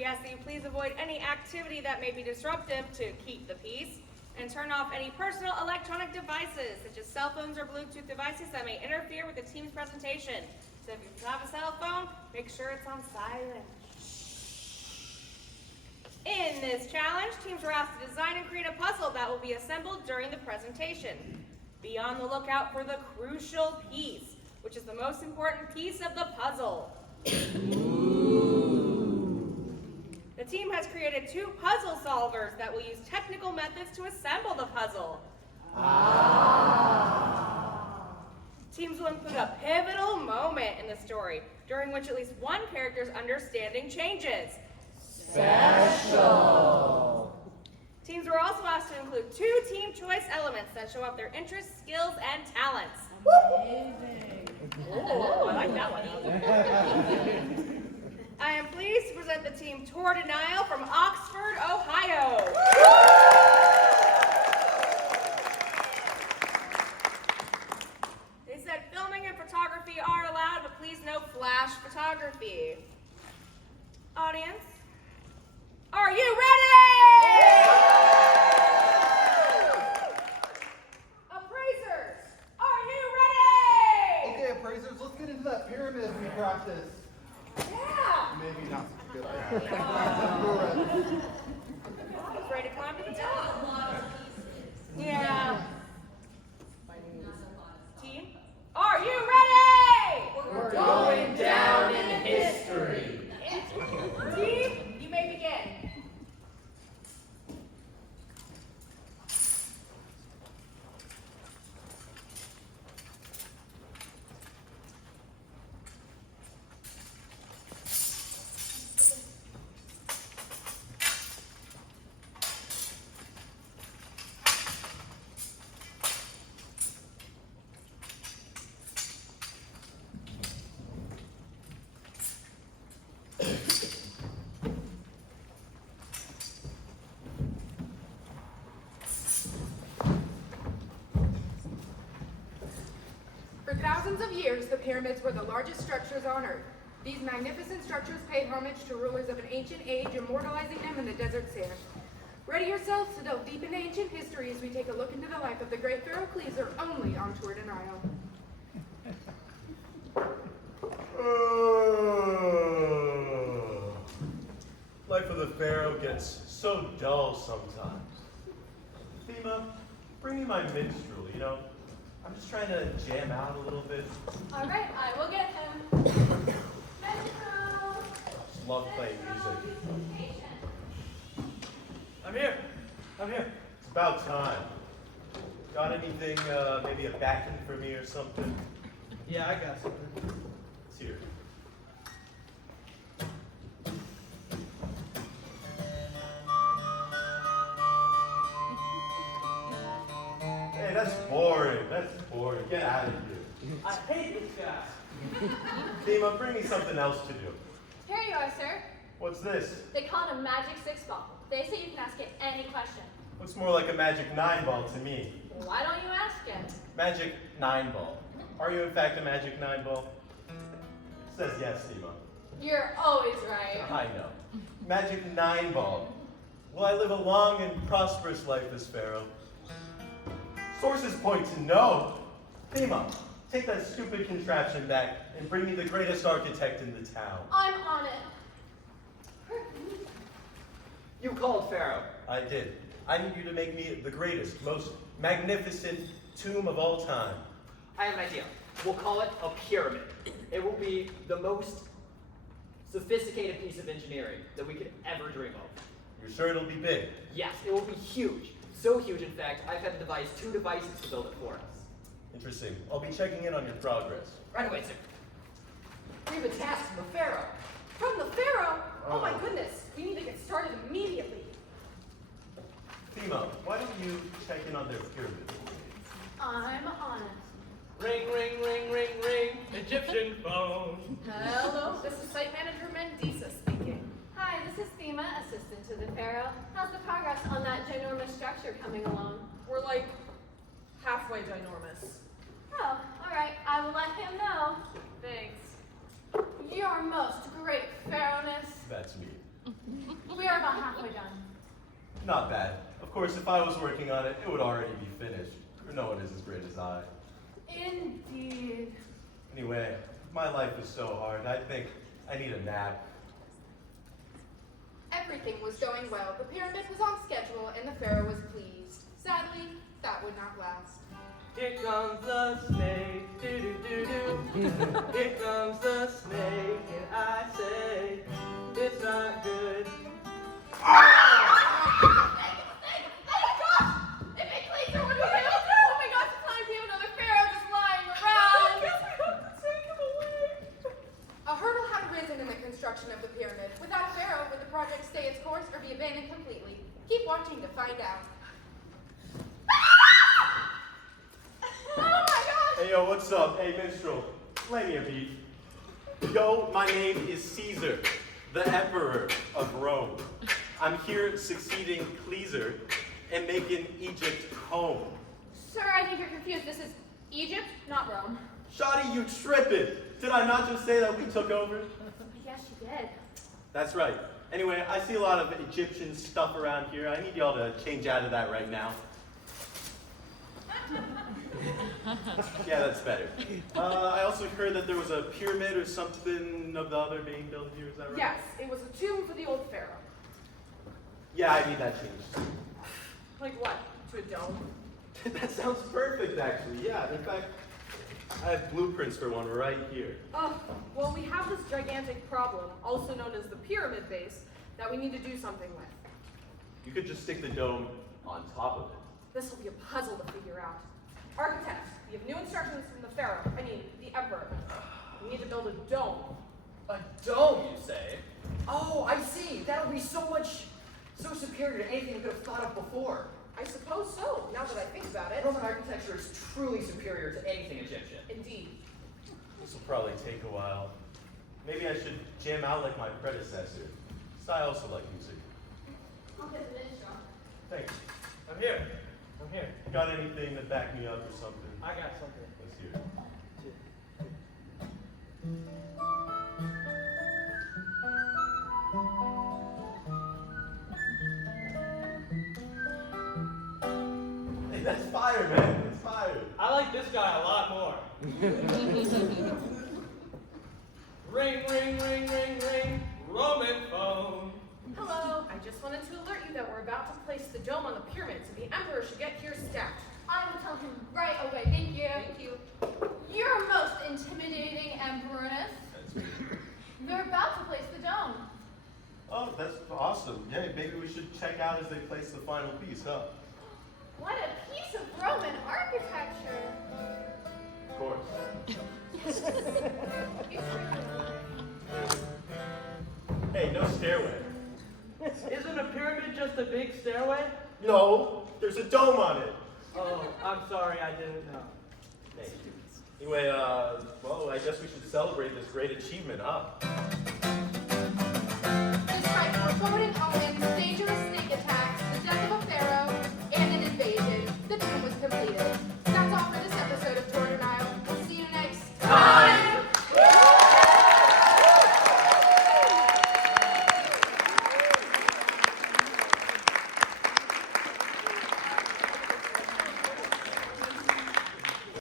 We ask that you please avoid any activity that may be disruptive to keep the peace, and turn off any personal electronic devices, such as cell phones or Bluetooth devices that may interfere with the team's presentation. So if you have a cell phone, make sure it's on silent. In this challenge, teams were asked to design and create a puzzle that will be assembled during the presentation. Be on the lookout for the crucial piece, which is the most important piece of the puzzle. The team has created 2 puzzle solvers that will use technical methods to assemble the puzzle. Teams will include a pivotal moment in the story, during which at least one character's understanding changes. Special! Teams were also asked to include 2 team choice elements that show off their interests, skills, and talents. Amazing. Oh, I like that one. I am pleased to present the team Tour de Nile from Oxford, Ohio. They said filming and photography are allowed, but please no flash photography. Audience, are you ready? Appraisers, are you ready? Okay, appraisers, let's get into that pyramid we practiced. Yeah. Maybe not such a good idea. I was ready to climb to the top. Yeah. Team, are you ready? We're going down in history. Team, you may begin. For thousands of years, the pyramids were the largest structures on Earth. These magnificent structures paid homage to rulers of an ancient age, immortalizing them in the desert sand. Ready yourselves to delve deep into ancient history as we take a look into the life of the great Pharaoh Khleesi only on Tour de Nile. Life of the Pharaoh gets so dull sometimes. Thema, bring me my minstrel, you know? I'm just trying to jam out a little bit. All right, I will get him. Metro! Just love playing music. Presentation. I'm here. It's about time. Got anything, maybe a backing for me or something? Yeah, I got something. It's here. Hey, that's boring. Get out of here. I hate this guy. Thema, bring me something else to do. Here you are, sir. What's this? They call it a magic 6-ball. They say you can ask it any question. Looks more like a magic 9-ball to me. Well, why don't you ask it? Magic 9-ball. Are you in fact a magic 9-ball? It says yes, Thema. You're always right. I know. Magic 9-ball. Will I live a long and prosperous life as Pharaoh? Sources point to no. Thema, take that stupid contraption back and bring me the greatest architect in the town. I'm on it. You called Pharaoh. I did. I need you to make me the greatest, most magnificent tomb of all time. I have an idea. We'll call it a pyramid. It will be the most sophisticated piece of engineering that we could ever dream of. You're sure it'll be big? Yes, it will be huge. So huge, in fact, I've had to devise 2 devices to build it for us. Interesting. I'll be checking in on your progress. Right away, sir. We have a task from the Pharaoh. From the Pharaoh? Oh my Oh. goodness, we need to get started immediately. Thema, why don't you check in on their pyramid? I'm on it. Ring, ring, ring, ring, ring, Egyptian phone. Hello, this is Site Manager Mendisa speaking. Hi, this is Thema, assistant to the Pharaoh. How's the progress on that ginormous structure coming along? We're like halfway ginormous. Oh, all right. I will let him know. Thanks. Your most great Pharaohness. That's me. halfway done. Not bad. Of course, if I was working on it, it would already be finished. For no one is as great as I. Indeed. Anyway, my life is so hard. I think I need a nap. Everything was going well. The pyramid was on schedule, and the pharaoh was pleased. Sadly, that would not last. Here comes the snake, do-do-do-do. Here comes the snake, and I say, it's not good. Oh my gosh! If it cleans her, what do we do? Oh my gosh, it's time to have another pharaoh just lying around. I guess we have to take him away. A hurdle had arisen in the construction of the pyramid. Without a pharaoh, would the project stay its course or be abandoned completely? Keep watching to find out. Oh my gosh! Hey, yo, what's up? Hey, minstrel, play me a beat. Yo, my name is Caesar, the emperor of Rome. I'm here succeeding Cleaser and making Egypt home. Sir, I think you're confused. This is Egypt, not Rome. Shoddy, you tripping. Did I not just say that we took over? Yes, you did. That's right. Anyway, I see a lot of Egyptian stuff around here. I need y'all to change out of that right now. Yeah, that's better. I also heard that there was a pyramid or something of the other being built here. Is that right? Yes, it was a tomb for the old pharaoh. Yeah, I need that changed. Like what? To a dome? That sounds perfect, actually. Yeah, in fact, I have blueprints for one right here. Well, we have this gigantic problem, also known as the pyramid base, that we need to do something with. You could just stick the dome on top of it. This will be a puzzle to figure out. Architects, we have new instructions from the pharaoh, the emperor. We need to build a dome. A dome, you say? Oh, I see. That'll be so superior to anything we could have thought of before. I suppose so, now that I think about it. Roman architecture is truly superior to anything Egyptian. Indeed. This will probably take a while. Maybe I should jam out like my predecessor. I also like music. I'll get the minstrel. Thanks. I'm here. I'm here. Got anything to back me up or something? I got something. Let's hear it. Hey, that's fire, man. It's fire. I like this guy a lot more. Ring, ring, ring, ring, ring. Roman phone. Hello, I just wanted to alert you that we're about to place the dome on the pyramids, and the emperor should get here stat. I will tell him right away. Thank you. Thank you. You're most intimidating, Emperoress. That's me. They're about to place the dome. Oh, that's awesome. Yeah, maybe we should check out as they place the final piece, huh? What a piece of Roman architecture. Of course. Hey, no stairway. Isn't a pyramid just a big stairway? No, there's a dome on it. Oh, I'm sorry, I didn't know. Thank you. Anyway, well, I guess we should celebrate this great achievement, huh? Despite foreboding omens, dangerous snake attacks, the death of a pharaoh, and an invasion, the tomb was completed.